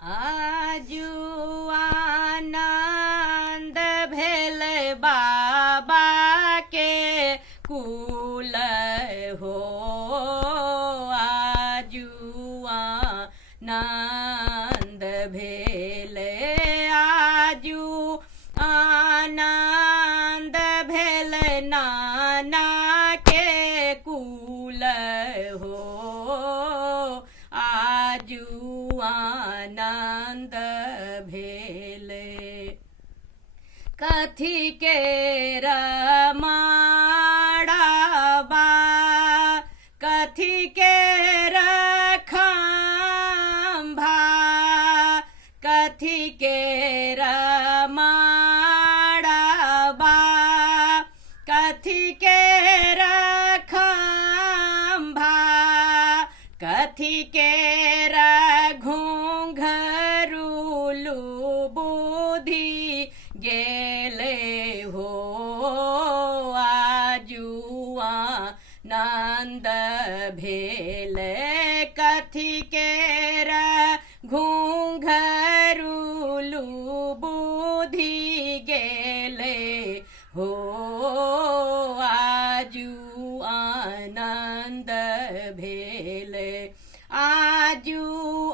आजू आनंद भेल बाबा के कुल हो। आजू आनंद भेल, आजू आनंद भेल नाना के कुल हो। आजू आनंद भेले कथी के रमाड़ाबा, कथी के रखंभा, कथी के रमाड़ाबा, कथी के रखंभा, कथी के घुंघरूलू बुद्धि गेले हो। आजू आनंद भेल, कथी के घुंघरूलू बुद्धि गेले हो। आजू आनंद भेल, आजू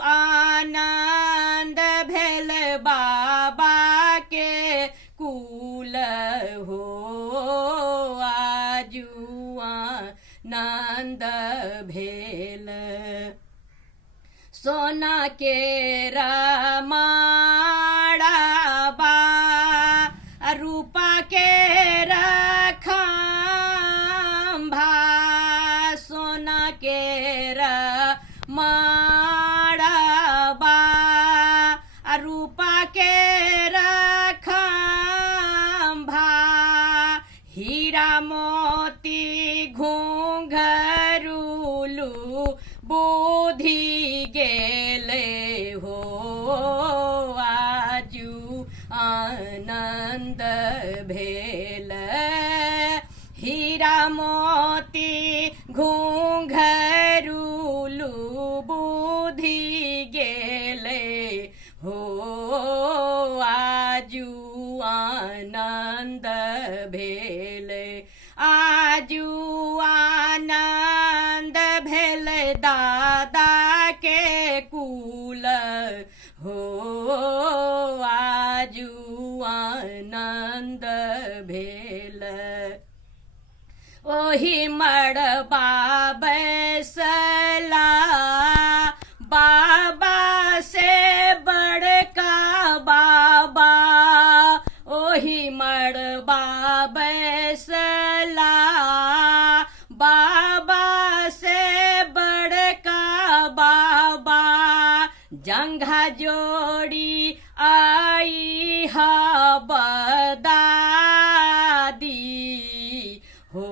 आनंद भेल बाबा के कुल हो। आजू आनंद भेल सोना के रमाड़ाबा, रूपा के रखंभा, सोना के रमाड़ाबा, रूपा के रखंभा, हीरा मोती घुंघरूलू बुद्धि गेले हो। आजू आनंद भेल, हीरा मोती घुंघरूलू बुद्धि गेले हो। आजू आनंद भेल, आजू आनंद भेल दादा के कुल हो। आजू आनंद भेल ओही मड़बा बैसला बाबा से बड़का बाबा। ओही मड़बा बैसला बाबा से बड़का बाबा। जंघा जोड़ी आई हा बदादी हो।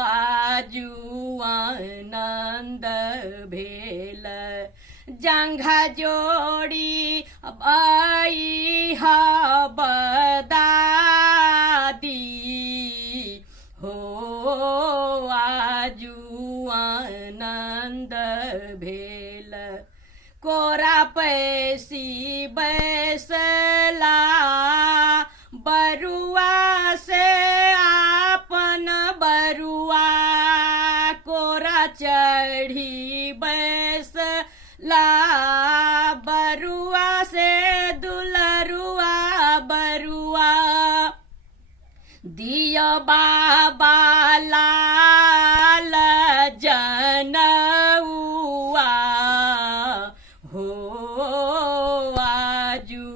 आजू आनंद भेल, जंघा जोड़ी आई हा बदादी हो। आजू आनंद भेल, कोरा पैसी बैसला बरुआ से आपन बरुआ। कोरा चढ़ी बैसला बरुआ से दुलरुआ बरुआ। दिया बाबा लाल जनउआ हो। आजू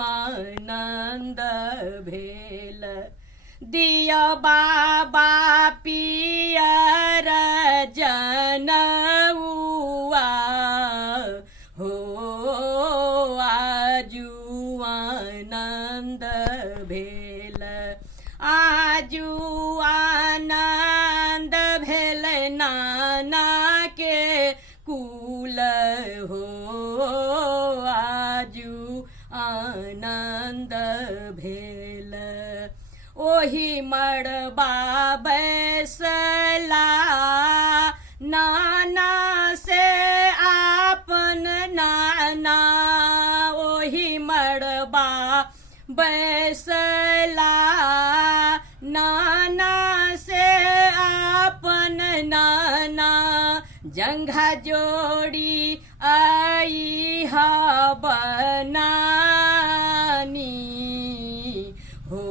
आनंद भेल, दिया बाबा पियर जनउआ हो। आजू आनंद भेल, आजू आनंद भेल नाना के कुल हो। आजू आनंद भेल, ओही मड़बा बैसला नाना से आपन नाना। बैसला नाना से आपन नाना जंघा जोड़ी आई हा बनानी हो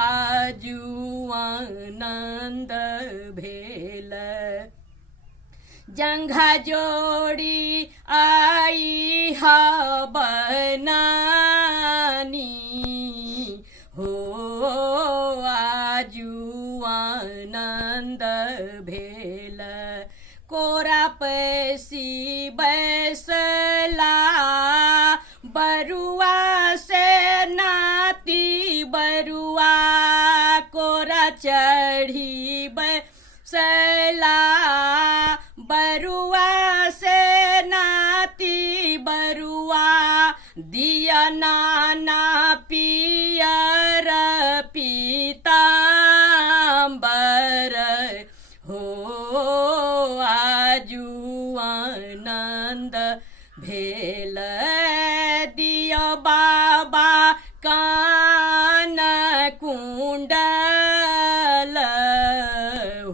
आजू आनंद भेल जंघा जोड़ी आई हा बनानी हो आजू आनंद भेल कोरा पैसी बैसला बरुआ से नाती बरुआ कोरा चढ़ी बैसला बरुआ से नाती बरुआ दिया नाना पियर पीतांबर हो आजू आनंद भेल दिया बाबा कान कुंडल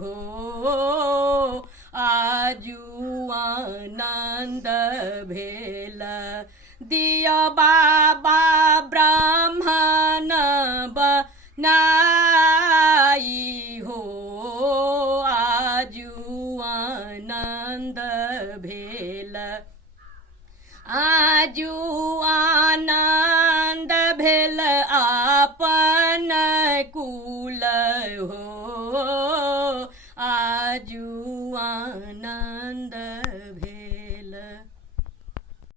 हो आजू आनंद भेल दिया बाबा ब्राह्मण बनाई हो आजू आनंद भेल आजू आनंद भेल आपन कुल